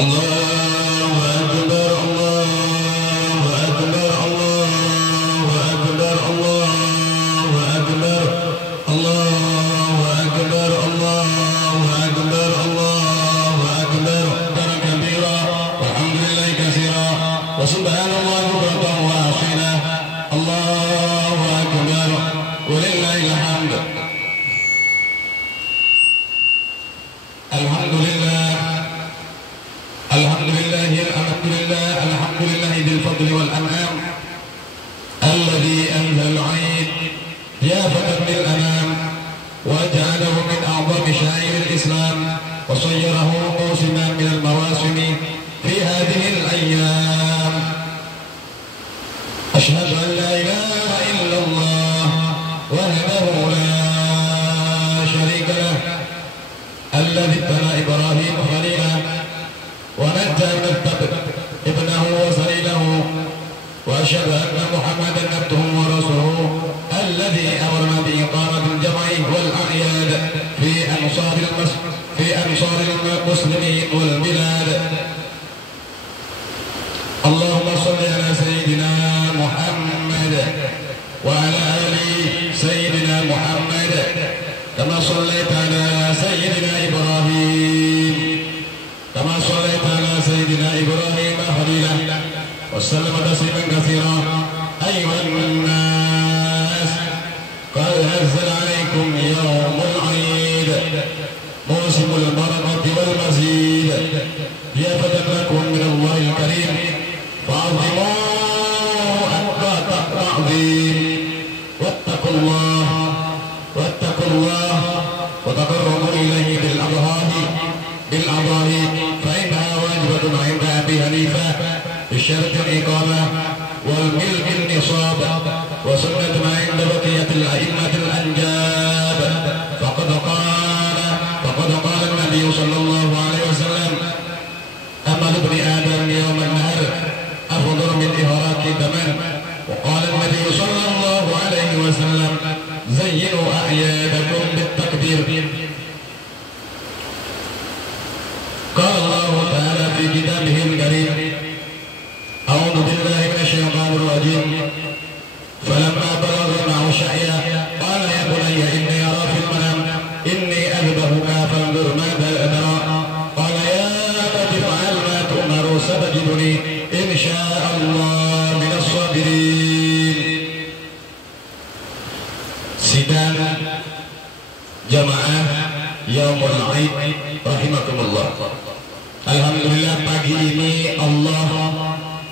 الله أكبر الله أكبر الله أكبر الله أكبر الله أكبر الله أكبر الله أكبر كبيرا والحمد لله كثيرا وسبحان الله بكرة وأصيلا الله أكبر ولله الحمد. الحمد لله الحمد لله الحمد لله الحمد لله ذي الفضل والأنعام الذي أنزل العيد يافة للأنام وجعله من أعظم شعائر الإسلام وصيره موسما من المواسم في هذه الأيام. أشهد أن لا إله إلا الله وحده لا شريك له الذي ابتلى إبراهيم خليلا ونجى من التبت ابنه وصليله وأشهد أن محمدا عبده ورسوله الذي أمرنا بإقامة الجمع والأعياد في أنصار المسلمين والبلاد. اللهم صل على سيدنا محمد وعلى آل سيدنا محمد كما صليت على سيدنا إبراهيم كما صليت على سيدنا إبراهيم خليلا وسلم تسليما كثيرا. أيها الناس قد نزل عليكم يوم العيد موسم البركة والمزيد يافة لكم من الله الكريم فعظموه حق تعظيم واتقوا الله وتقربوا إليه بالأضاحي فإنها واجبة عند أبي حنيفة بشرط الإقامة والملك النصاب وسنة ما عند بقية الأئمة الأنجاب. فقد قال النبي صلى الله عليه وسلم أمل ابن آدم يوم النهر أفضل من إهراق الدمن. وقال النبي صلى الله عليه وسلم زينوا أعيادكم بالتكبير. قال الله تعالى في كتابه الكريم أعوذ بالله من الشيطان الرجيم فلما بلغ معه السعي قال يا بني إني أرى في المنام إني أذبحك فانظر ماذا ترى قال يا أبت افعل ما تؤمر ستجدني إن شاء الله من الصابرين. Sidang jamaah Yaumul Aid rahimakumullah. Alhamdulillah pagi ini Allah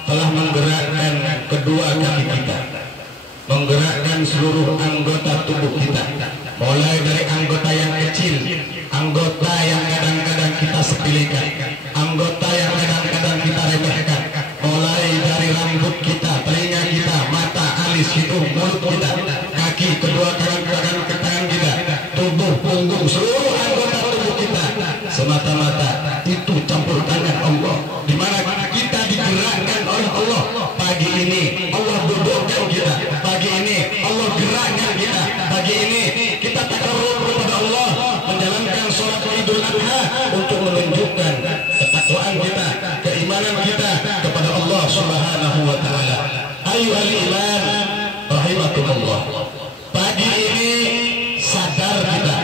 telah menggerakkan kedua kaki kita, menggerakkan seluruh anggota tubuh kita, mulai dari anggota yang kecil, anggota yang kadang-kadang kita sepelekan, anggota yang kadang-kadang kita remehkan, mulai dari rambut kita, telinga kita, mata, alis, hidung, mulut kita, kaki, kedua tangan kita, tubuh, punggung, seluruh anggota tubuh kita, semata-mata itu campur tangan Allah, di mana kita digerakkan oleh Allah. Pagi ini Allah bodohkan kita, pagi ini Allah gerakkan kita, pagi ini kita takarrub kepada Allah, menjalankan sholat Idul Adha untuk menunjukkan ketakwaan kita, keimanan kita kepada Allah Subhanahu wa taala. Ayyuhal iman rahimakumullah. Pagi ini sadar kita,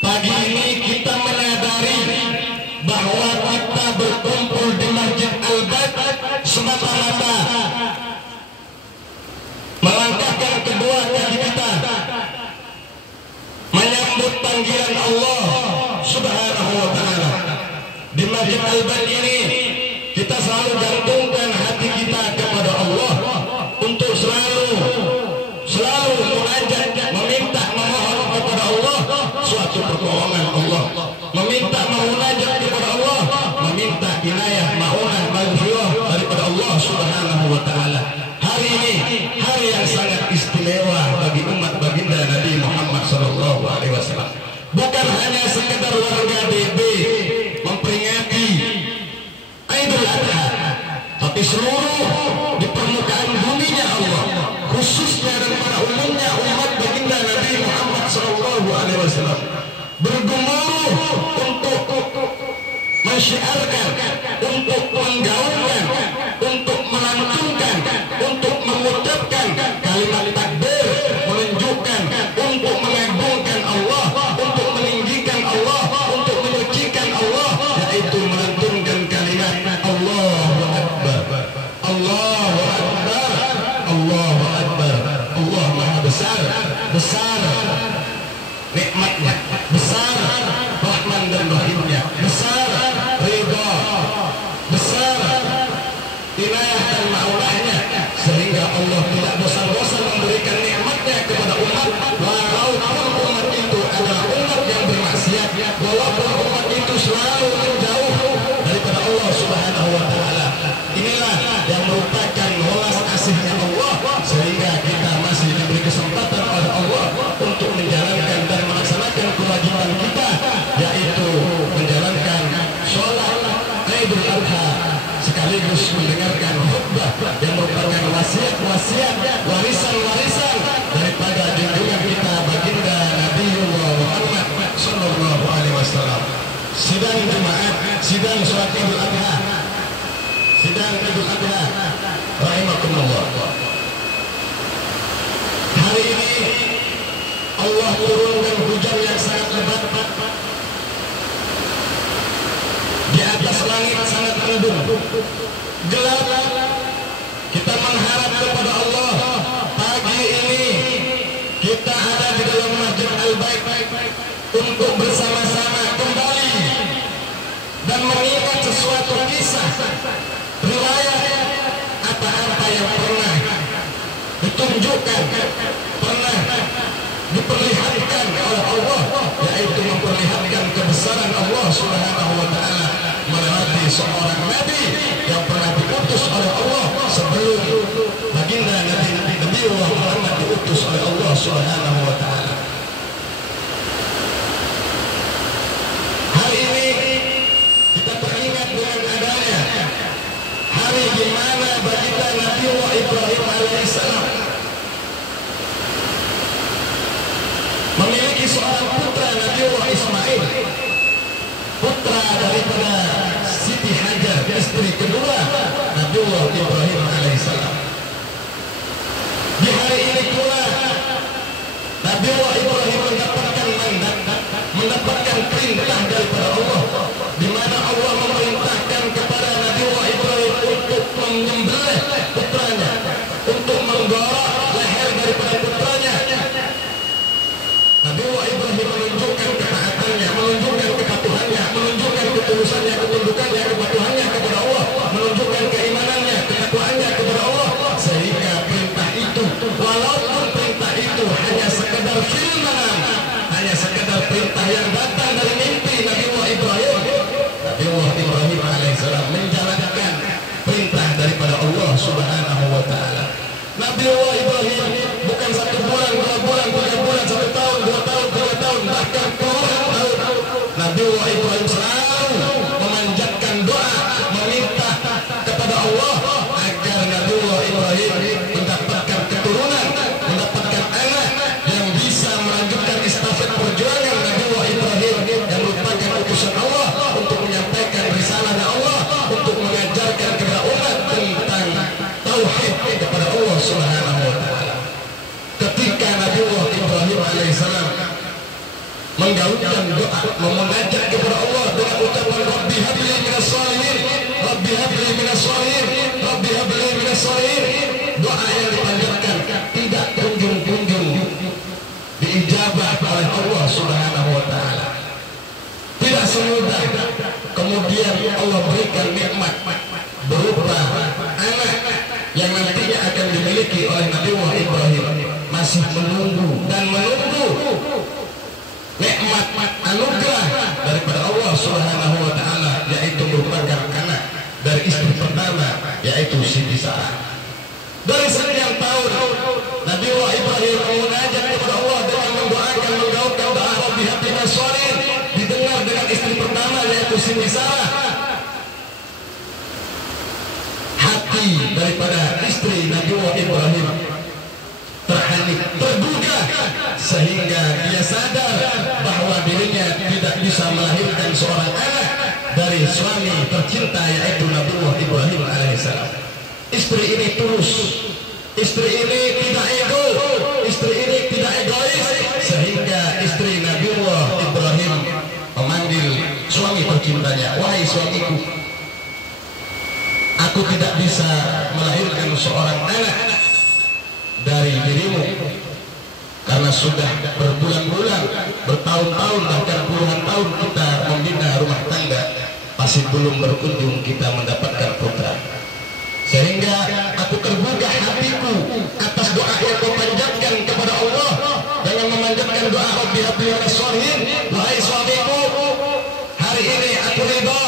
pagi ini kita menyadari bahwa kita berkumpul di Masjid Al-Bad semata-mata melangkahkan kedua kaki kita menyambut panggilan Allah Subhanahu wa taala. Di Masjid Al-Bad ini kita selalu gantungkan hati kita kepada Allah untuk selalu munajat, meminta, memohon kepada Allah suatu pertolongan Allah, meminta munajat kepada Allah, meminta inayah, maunah, maghfirah daripada Allah Subhanahu wa taala. Hari ini hari yang sangat istimewa bagi umat baginda Nabi Muhammad sallallahu alaihi wasallam. Bukan hanya sekedar warga DB memperingati Idul Adha, tapi seluruh di permukaan buminya Allah, khususnya dan pada umumnya umat baginda Nabi Muhammad sallallahu alaihi wasallam bergemuruh untuk mensyiarkan, untuk menggaungkan, untuk melantunkan, untuk mengucapkan kalimat takbir, menunjukkan untuk mengagungkan Allah, untuk meninggikan Allah, untuk menyucikan Allah, yaitu melantunkan kalimat Allahu Akbar, Allahu Akbar, Allahu Akbar. Allah Maha besar, besar nikmatnya, besar Rahman dan Rahimnya, besar ridha, besar inayah dan maulahnya, sehingga Allah tidak bosan-bosan memberikan nikmatnya kepada umat, walaupun umat itu adalah umat yang bermaksiat, walaupun umat itu selalu menjauh daripada Allah Subhanahu wa Ta'ala. Inilah yang merupakan welas kasihnya Allah, sehingga kita masih diberi kesempatan oleh Allah untuk menjalankan dan melaksanakan kewajiban kita, yaitu menjalankan sholat Idul Adha sekaligus mendengarkan khutbah yang merupakan wasiat-wasiat, warisan-warisan daripada junjungan kita baginda Nabiullah Muhammad sallallahu alaihi wasallam. Sidang jemaat, sidang sholat Idul Adha, sidang Idul Adha rahimakumullah. Hari ini Allah turunkan hujan yang sangat lebat, di atas langit sangat mendung, gelap. Kita mengharap kepada Allah, pagi ini kita ada di dalam Masjid Al-Bait untuk bersama-sama kembali dan mengingat sesuatu kisah, riwayat, apa-apa yang pernah ditunjukkan, pernah diperlihatkan oleh Allah, yaitu memperlihatkan kebesaran Allah Subhanahu wa Ta'ala melalui seorang nabi yang pernah diutus oleh Allah sebelum baginda Nabi Muhammad diutus oleh Allah Subhanahu wa Ta'ala. Hari ini kita teringat dengan adanya hari di mana baginda Nabi Ibrahim alaihissalam memiliki seorang putra, Nabiullah Ismail, putra daripada Siti Hajar, istri kedua Nabiullah Ibrahim alaihissalam. Di hari ini pula Nabiullah Ibrahim mendapatkan mandat, mendapatkan perintah daripada Allah, di mana Allah memerintahkan kepada Nabiullah Ibrahim untuk menyembelih putranya, untuk menggorok leher daripada putranya. Nabiullah Ibrahim menunjukkan ketaatannya, menunjukkan kepatuhannya, menunjukkan ketulusannya, ketundukannya, kepatuhannya kepada Allah, menunjukkan keimanannya, ketakwaannya kepada Allah, sehingga perintah itu, walaupun perintah itu hanya sekedar filman, hanya sekedar perintah yang datang dari mimpi Nabiullah Ibrahim, Nabiullah Ibrahim alaihissalam menjalankan perintah daripada Allah Subhanahu wa Ta'ala. Nabiullah Ibrahim bukan 1 bulan, 2 bulan, 3 bulan, 1 tahun, 2 tahun, 3 tahun, bahkan puluhan tahun. Nabiullah Ibrahim selalu memanjatkan doa, meminta kepada Allah agar Nabiullah Ibrahim mendapatkan keturunan, mendapatkan anak yang bisa melanjutkan estafet perjuangan Nabiullah Ibrahim yang merupakan utusan Allah untuk menyampaikan risalah Allah, untuk mengajarkan kepada umat tentang tauhid kepada Allah Subhanahu wa Ta'ala. Ketika Nabiullah Ibrahim alaihissalam menggaungkan doa, mengajak kepada Allah dengan ucapan Rabbi habli minas shalihin, Rabbi habli minas shalihin, Rabbi habli minas shalihin, doa yang dipanjatkan tidak kunjung-kunjung diijabah oleh Allah Subhanahu wa Ta'ala. Tidak semudah kemudian Allah berikan nikmat berupa anak yang nantinya akan dimiliki oleh Nabiullah Ibrahim. Masih menunggu dan menunggu nikmat anugerah daripada Allah Subhanahu wa Ta'ala, yaitu merupakan anak dari istri pertama, yaitu Siti Sarah. Dari sekian tahun Nabiullah Ibrahim menajak kepada Allah dengan mendoakan, menggaungkan doa Rabbi habli minas shalihin, didengar dengan istri pertama, yaitu Siti Sarah. Hati daripada istri Nabiullah Ibrahim terhanik, terduga, sehingga dia sadar bahwa dirinya tidak bisa melahirkan seorang anak dari dari suami tercinta yaitu Nabiullah Ibrahim alaihissalam. Istri ini tulus, istri ini tidak ego, istri ini tidak egois, sehingga istri Nabiullah Ibrahim memanggil suami tercintanya, wahai suamiku, aku tidak bisa melahirkan seorang anak dari dirimu karena sudah berbulan-bulan, bertahun-tahun, bahkan puluhan tahun kita membina rumah tangga, masih belum berkunjung kita mendapatkan putra. Sehingga aku terbuka hatiku atas doa yang kau panjatkan kepada Allah dengan memanjatkan doa Rabbi habli minas sholihin, wahai suamiku, hari ini aku ridha,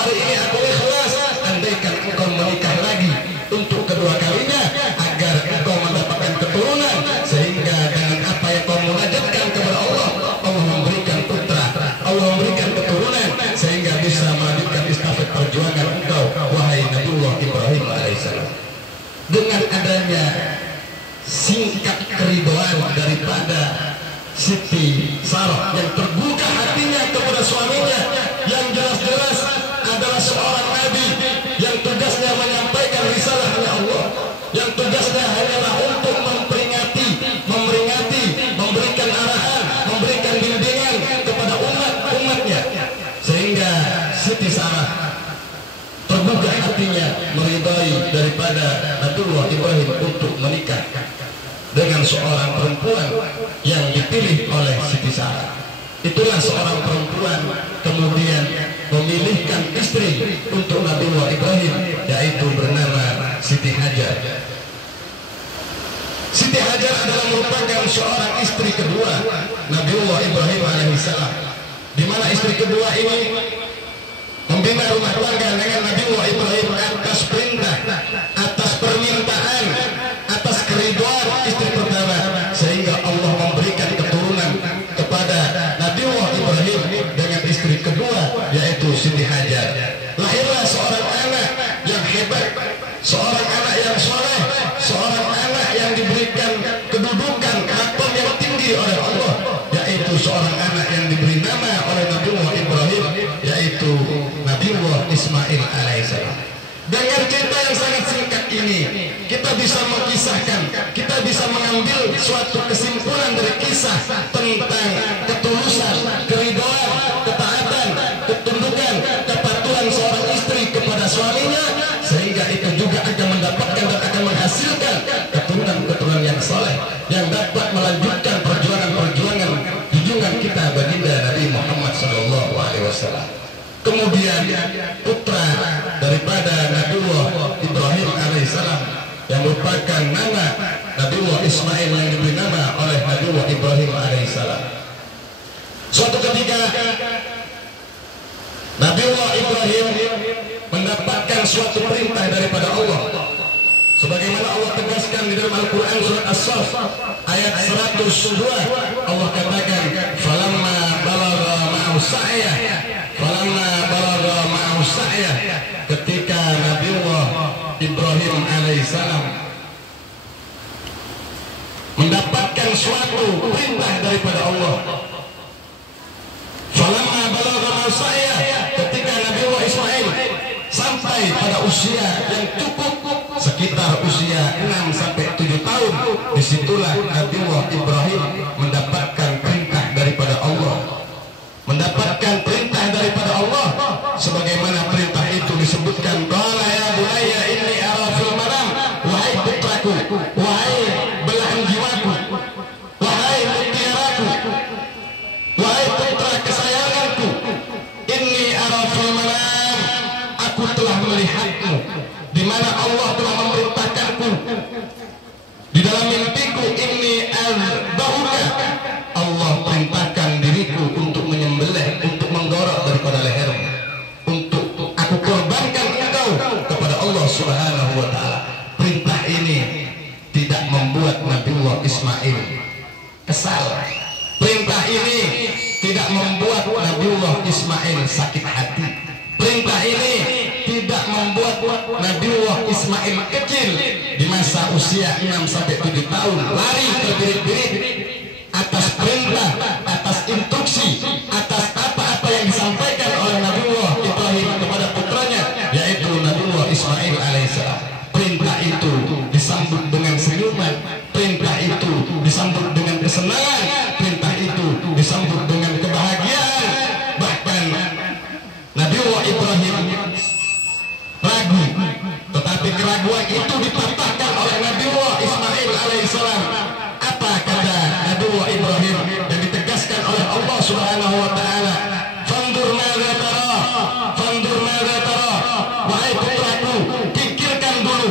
hari ini aku ikhlas, andaikan engkau menikah lagi untuk kedua kalinya agar engkau mendapatkan keturunan, sehingga dengan apa yang kau munajatkan kepada Allah, Allah memberikan putra, Allah memberikan keturunan, sehingga bisa melanjutkan estafet perjuangan engkau, wahai Nabiullah Ibrahim alaihissalam. Dengan adanya singkat keridoan daripada Siti Sarah yang terbuka hatinya kepada suaminya, yang jelas-jelas adalah seorang nabi yang tugasnya menyampaikan risalahnya Allah, yang tugasnya hanyalah untuk memperingati, memberikan arahan, memberikan bimbingan kepada umatnya, sehingga Siti Sarah terbuka hatinya meridai daripada Nabiullah Ibrahim untuk menikah dengan seorang perempuan yang dipilih oleh Siti Sarah. Itulah seorang perempuan kemudian memilihkan istri untuk Nabiullah Ibrahim, yaitu bernama Siti Hajar. Siti Hajar adalah merupakan seorang istri kedua Nabiullah Ibrahim alaihissalam, di mana istri kedua ini membina rumah tangga dengan Nabiullah Ibrahim atas perintah, atas permintaan, atas keridhaan istri pertama, sehingga Allah memberikan keturunan kepada Nabiullah Ibrahim dengan istri kedua yaitu Siti Hajar. Lahirlah seorang anak yang hebat, seorang anak yang soleh, seorang anak yang diberikan kedudukan maqam yang tinggi oleh Allah, yaitu seorang anak yang diberi nama oleh Nabiullah Ibrahim, yaitu Nabiullah Ismail alaihissalam. Dengan cerita yang sangat singkat ini, kita bisa mengisahkan, kita bisa mengambil suatu kesimpulan dari kisah tentang ketulusan, keridhaan, ketaatan, ketundukan, kepatuhan seorang istri kepada suaminya, sehingga itu juga akan mendapatkan dan akan menghasilkan keturunan-keturunan yang soleh, yang dapat melanjutkan perjuangan-perjuangan junjungan kita baginda Nabi Muhammad SAW. Kemudian putra daripada Nabiullah Ibrahim alaihissalam yang merupakan nama Nabiullah Ismail yang diberi nama oleh Nabiullah Ibrahim alaihissalam. Suatu ketika Nabiullah Ibrahim mendapatkan suatu perintah daripada Allah, sebagaimana Allah tegaskan di dalam Al-Quran surat As-Saff ayat 102. Allah katakan, falamma balagha ma'u sa'yah, falamma balagha ma'u sa'yah, ketika Nabiullah Ibrahim alaihissalam mendapatkan suatu perintah daripada Allah, falamma balagha ma'u sa'yah, ketika Nabiullah Ismail sampai pada usia yang cukup sekitar usia 6-7 tahun, disitulah Nabiullah Ibrahim mendapatkan perintah daripada Allah, mendapatkan perintah daripada Allah, sebagaimana perintah itu disebutkan, qala ya bunayya inni ara fil manam, wahai putraku, wahai belahan jiwaku, wahai mutiaraku, wahai putra kesayanganku, inni ara fil manam, aku telah melihatmu, di mana Allah telah memerintahkanku di dalam mimpiku, ini al-bahuka, Allah perintahkan diriku untuk menyembelih, untuk menggorok daripada lehermu, untuk aku korbankan engkau kepada Allah Subhanahu wa ta'ala. Perintah ini tidak membuat Nabiullah Ismail kesal, perintah ini tidak membuat Nabiullah Ismail sakit hati, perintah ini tidak membuat Nabiullah Ismail kecil di masa usia 6-7 tahun lari terbirit-birit atas perintah, atas instruksi, atas apa-apa yang disampaikan oleh Nabiullah Ibrahim Subhanahu wa taala, "Fandur madza tara, fandur madza tara." Wahai putraku, pikirkan dulu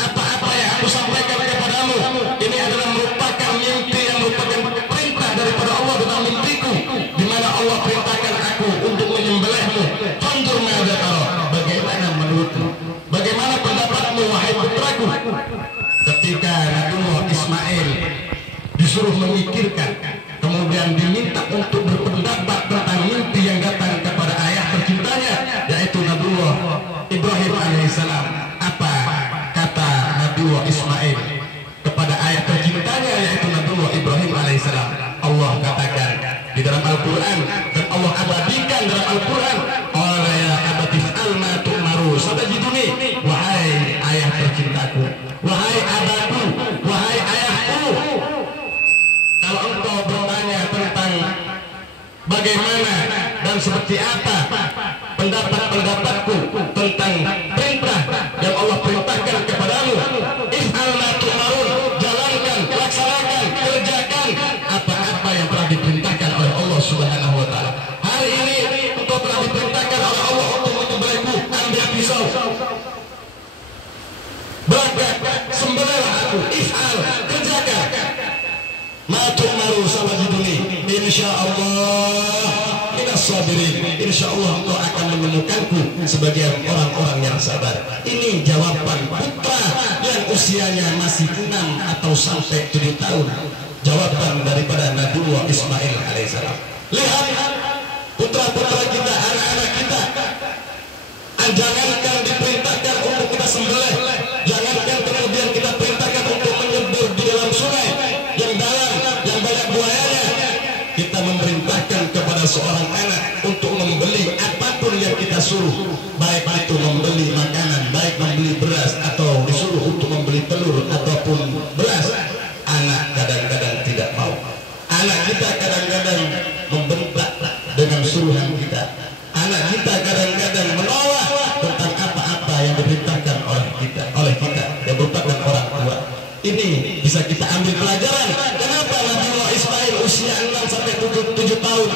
apa-apa yang aku sampaikan kepadamu. Ini adalah merupakan mimpi yang merupakan perintah daripada Allah tentang mimpiku, di mana Allah perintahkan aku untuk menyembelihmu. Fandur madza tara. Bagaimana menurutmu? Bagaimana pendapatmu wahai putraku? Ketika Nabiullah Ismail disuruh memikirkan, kemudian diminta untuk berpendapat tentang mimpi yang datang kepada ayah tercintanya, yaitu Nabiullah Ibrahim alaihissalam. Apa kata Nabiullah Ismail kepada ayah tercintanya, yaitu Nabiullah Ibrahim alaihissalam? Allah katakan di dalam Al-Quran, dan Allah abadikan dalam Al-Quran, "Qala ya abati fa'al ma tu'maru satajiduni." Wahai ayah tercintaku, wahai abahku, wahai ayahku, kalau engkau bertanya tentang bagaimana dan seperti apa pendapat-pendapatku tentang perintah yang Allah perintahkan kepadamu, if'al ma tu'marun, jalankan, laksanakan, kerjakan apa-apa yang telah diperintahkan oleh Allah Subhanahu wa taala. Hari ini engkau telah diperintahkan oleh Allah untuk menyembelihku, ambil pisau, berangkat, sembelihlah aku, if'al, kerjakan. Ma tu'maru satajiduni insyaallah minas sabirin. Insyaallah engkau akan menemukanku sebagai orang-orang yang sabar. Ini jawaban putra yang usianya masih 6 atau sampai 7 tahun. Jawaban daripada Nabiullah Ismail alaihissalam. Lihat putra-putra kita, anak-anak kita, jangankan diperintahkan untuk kita sembelih, jangankan kemudian kita perintahkan untuk menyembur di dalam sungai yang dalam, yang banyak buayanya, kita memerintahkan kepada seorang anak untuk membeli apapun yang kita suruh, baik itu membeli makanan, baik membeli beras, atau disuruh untuk membeli telur ataupun beras. Anak kadang-kadang tidak mau. Anak kita kadang-kadang membentak dengan suruhan kita. Anak kita kadang-kadang menolak tentang apa-apa yang diperintahkan oleh kita yang merupakan orang tua. Ini bisa kita ambil pelajaran. Kenapa Nabiullah Ismail usia 6 sampai 7 tahun,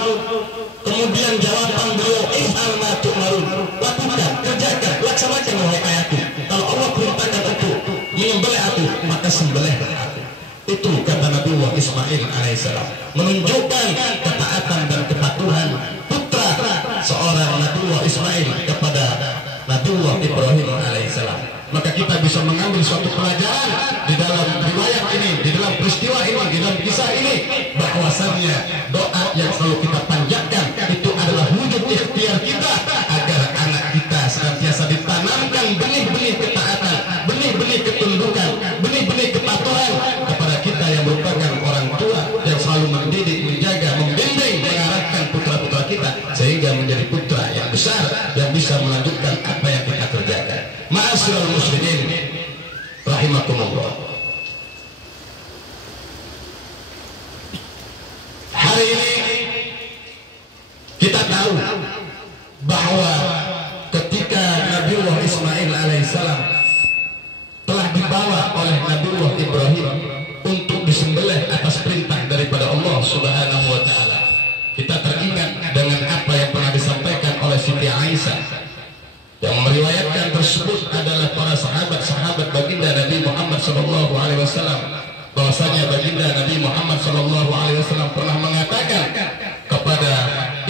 kemudian jawaban beliau, if'al ma tu'marun, lakukan, kerjakan, laksanakan wahai ayahku. Kalau Allah perintahkan untuk menyembelih aku, maka sembelihlah aku. Itu kata Nabiullah Ismail alaihissalam, menunjukkan ketaatan dan kepatuhan putra seorang Nabiullah Ismail kepada Nabiullah Ibrahim alaihissalam. Maka kita bisa mengambil suatu pelajaran di dalam riwayat ini, di dalam peristiwa ini, di dalam kisah ini, bahwasannya doa yang selalu kita panjatkan itu adalah wujud ikhtiar kita agar anak kita senantiasa ditanamkan benih-benih ketaatan, benih-benih ketundukan, benih-benih kepatuhan kepada kita yang merupakan orang tua yang selalu mendidik, menjaga, membimbing, mengarahkan putra-putra kita sehingga menjadi putra yang besar yang bisa melanjutkan apa yang kita kerjakan. Ma'asyiral muslimin rahimakumullah. Hari ini kita tahu bahwa ketika Nabiullah Ismail alaihissalam telah dibawa oleh Nabiullah Ibrahim untuk disembelih atas perintah daripada Allah Subhanahu wa taala, kita teringat dengan apa yang pernah disampaikan oleh Siti Aisyah. Yang meriwayatkan tersebut adalah para sahabat-sahabat baginda Nabi Muhammad SAW, bahwasanya baginda Nabi Muhammad SAW pernah mengatakan kepada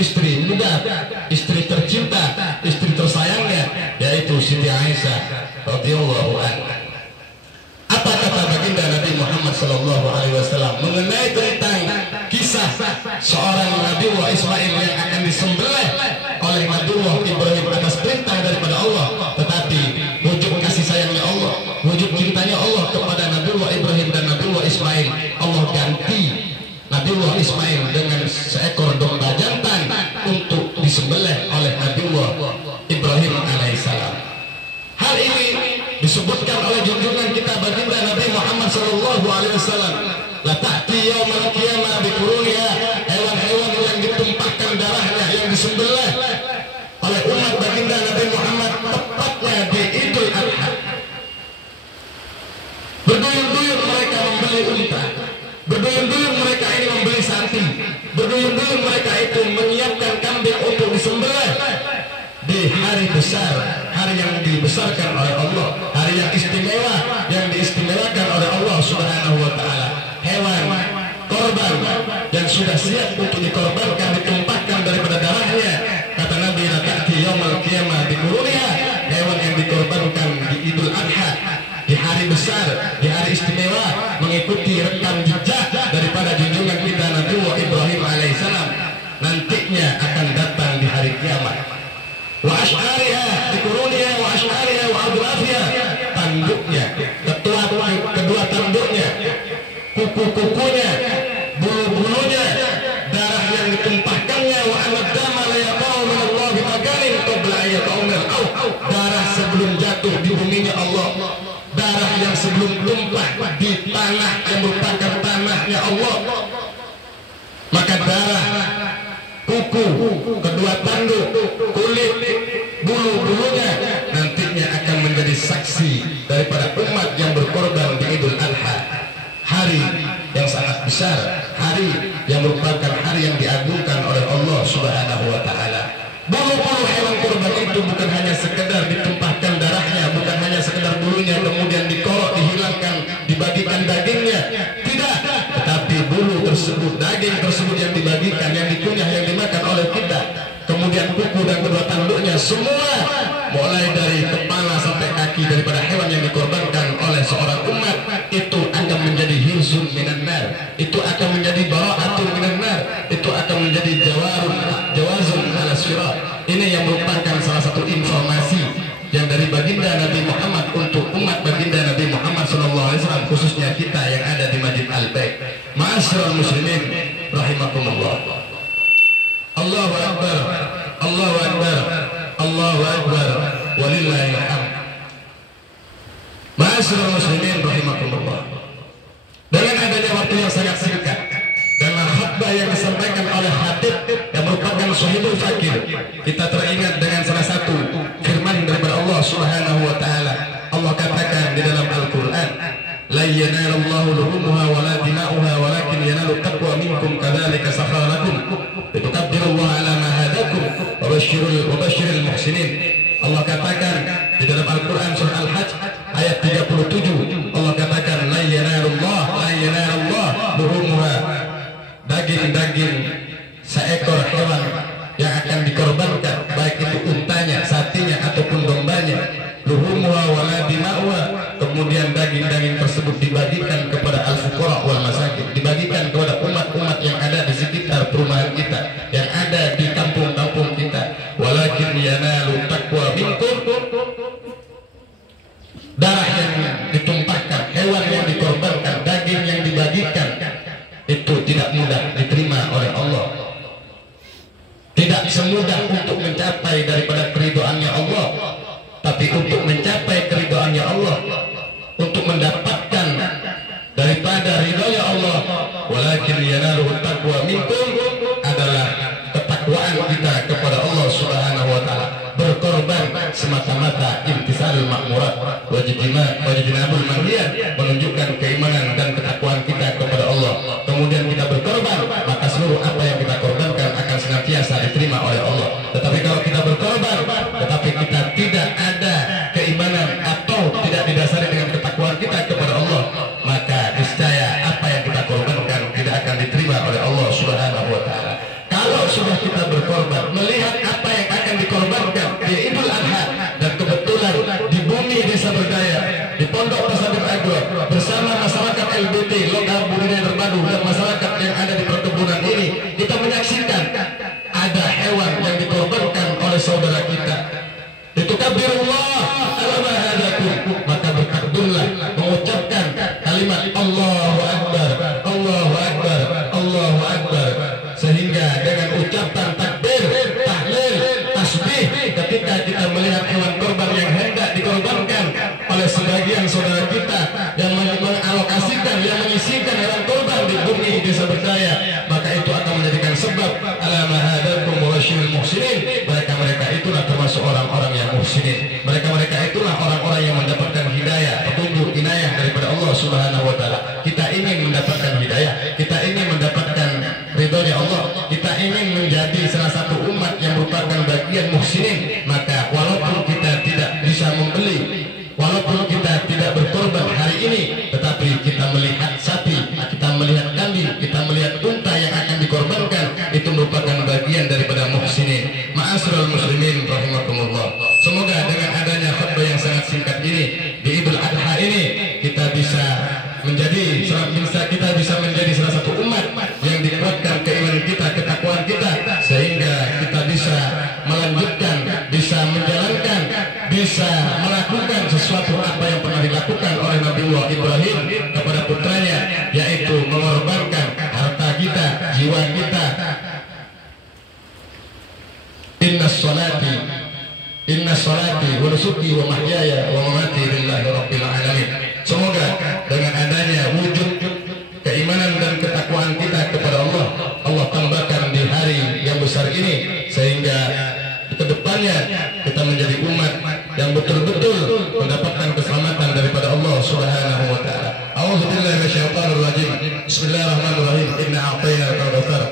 istri muda, istri tercinta, istri tersayangnya, yaitu Siti Aisyah radhiyallahu anha. Apa kata baginda Nabi Muhammad SAW mengenai tentang kisah seorang Nabiullah Ismail yang akan disembelih oleh Nabiullah Ibrahim atas perintah daripada Allah, tetapi wujud kasih sayangnya Allah, wujud cintanya Allah kepada Nabiullah Ibrahim dan Nabiullah Ismail, Allah ganti Nabiullah Ismail dengan seekor domba jantan untuk disembelih oleh Nabiullah Ibrahim alaihissalam. Hal ini disebutkan oleh junjungan kita baginda Nabi Muhammad SAW. La ta'ti yaumal qiyamah bi quruniha, hewan-hewan yang ditumpahkan darahnya, yang disembelih oleh umat baginda Nabi Muhammad tepatnya di Idul Adha. Berduyun-duyun mereka membeli unta, berduyun-duyun mereka ini membeli sapi, berduyun-duyun mereka ini hari besar, hari yang dibesarkan oleh Allah, hari yang istimewa, yang diistimewakan oleh Allah Subhanahu wa taala. Hewan korban yang sudah siap untuk dikorbankan, ditumpahkan daripada darahnya. Kata Nabi, "Nata'ti yaumil qiyamah biquruniha." Hewan yang dikorbankan di Idul Adha, di hari besar, di hari istimewa, mengikuti rekam jejak daripada junjungan kita Nabi Ibrahim alaihissalam, nantinya akan datang di hari kiamat. Wa ash'ariha biquruniha wa ash'ariha wa adrafiha, tanduknya, kedua tanduknya, kuku-kukunya, bulu-bulunya, darah yang ditumpahkannya. Wa anadama la yaqau min Allah bi makanin qabla an yaqau min al-ard, darah sebelum jatuh di buminya Allah, darah yang sebelum tumpah di tanah yang merupakan tanahnya Allah. Maka darah, kuku, kedua tanduk, kulit, bulu-bulunya nantinya akan menjadi saksi daripada umat yang berkorban di Idul Adha, hari yang sangat besar, hari yang merupakan hari yang diagungkan oleh Allah Subhanahu wa taala. Bulu-bulu hewan kurban itu bukan hanya sekedar ditumpahkan darahnya, bukan hanya sekedar bulunya kemudian dikorok, dihilangkan, dibagikan dagingnya, tidak, tetapi bulu tersebut, daging tersebut yang dibagikan, yang dikunyah, yang dimakan oleh kita, kemudian kuku dan kedua tanduknya, semua mulai dari kepala sampai kaki daripada hewan yang dikorbankan oleh seorang umat itu akan menjadi hirzun minan nar, itu akan menjadi bara'atun minan nar, itu akan menjadi jawazun ala sirat. Ini yang merupakan salah satu informasi yang dari baginda Nabi Muhammad untuk umat baginda Nabi Muhammad SAW, khususnya kita yang ada di Masjid Al-Bait. Ma'asyiral muslimin rahimakumullah. Allahu akbar, Allahu akbar, Allahu akbar, walillahil hamd. Ma'asyiral muslimin rahimakumullah. Dengan adanya waktu yang sangat singkat dan khutbah yang disampaikan oleh khatib yang merupakan Shahidul Fakir, kita teringat dengan salah satu firman daripada Allah Subhanahu wa taala. Allah katakan di dalam Al-Qur'an, "La yanalullahu luhumuha wa la dima'uha walakin yanalu taqwa minkum kadzalika sakharakum litukabbirullaha ala ma hadakum wa basyiril muhsinin." Allah katakan di dalam Al-Qur'an surah Al-Hajj ayat 37, Allah katakan, "La yanalullah luhumuha," daging seekor hewan yang akan dikorbankan, baik itu untanya, sapinya ataupun dombanya, luhumuha wala dima'uha, kemudian daging-daging tersebut dibagikan kepada al-fuqara wal masakin, dibagikan kepada umat-umat yang ada di sekitar perumahan kita, yang ada di kampung-kampung kita. Walakin yanalu taqwa minkum, darah yang ditumpahkan, hewan yang dikorbankan, daging yang dibagikan, itu tidak mudah diterima oleh Allah, tidak semudah untuk mencapai daripada keridhaannya Allah. Tapi untuk mencapai keridhaannya Allah, untuk mendapatkan daripada ridhonya Allah, walakin yanaluhu taqwa minkum, adalah ketakwaan kita kepada Allah Subhanahu wa taala, berkorban semata-mata imtisalul ma'murat wajibinabul manhiyat, menunjukkan keimanan dan ketakwaan kita kepada Allah. Kemudian kita berkorban, maka seluruh apa yang kita korbankan akan senantiasa diterima oleh Allah. Tetapi kalau kita berkorban tetapi kita tidak ada keimanan atau tidak didasari dengan ketakwaan kita kepada Allah, maka niscaya apa yang kita korbankan tidak akan diterima oleh Allah Subhanahu wa taala. Kalau sudah kita berkorban, melihat apa yang akan dikorbankan di Idul Adha, dan kebetulan di bumi Desa Berdaya, di Pondok Pesantren Agro, bersama masyarakat LBT, Lokal Budidaya Terpadu, dan masyarakat yang ada di perkebunan ini, kita menyaksikan ada hewan yang dikorbankan oleh saudara kita. Itu kabirullah ala ma hadakum, maka bertakbirlah, mengucapkan kalimat Allahu Akbar, Allahu Akbar, Allahu Akbar, sehingga dengan ucapan takbir, tahlil, tasbih, ketika kita melihat hewan korban yang hendak dikorbankan oleh sebagian saudara kita yang mengalokasikan, yang menyisihkan hewan korban di bumi Desa Berdaya, maka itu akan menjadikan sebab ala ma hadakum wa basyiril muhsinin. Mereka itulah termasuk orang-orang yang muhsinin. Mereka itulah orang-orang yang mendapatkan hidayah, petunjuk, inayah daripada Allah Subhanahu wa taala. Kita ingin mendapatkan hidayah, kita ingin mendapatkan ridhonya Allah, kita ingin menjadi salah satu umat yang merupakan bagian muhsinin, maka walau Inna salati wa nusuki wa mahyaya wa mamati lillahi rabbil alamin. Semoga dengan adanya wujud keimanan dan ketakwaan kita kepada Allah, Allah tambahkan di hari yang besar ini, sehingga kedepannya kita menjadi umat yang betul-betul mendapatkan keselamatan daripada Allah Subhanahu wa taala. A'udzubillahi minasyaitonir rajim. Bismillahirrahmanirrahim. Inna a'tainakal kautsar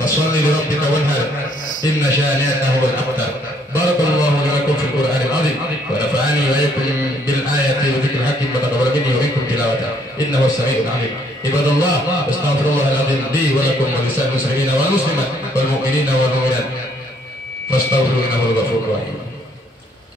fasholli li rabbika wanhar. Inna syani'aka huwal abtar. Barakallahu lakum fil Qur'anil azim wa nafa'ani wa iyyakum bil ayati wa dzikril hakim wa taqabbal minni wa minkum tilawata. Innahu as-sami'ul 'alim. Ibadallah, astaghfirullahal azim li wa lakum wa lisa'il muslimina wal muslimat wal mu'minina wal mu'minat. Fastaghfiruhu innahu al-ghafurur rahim.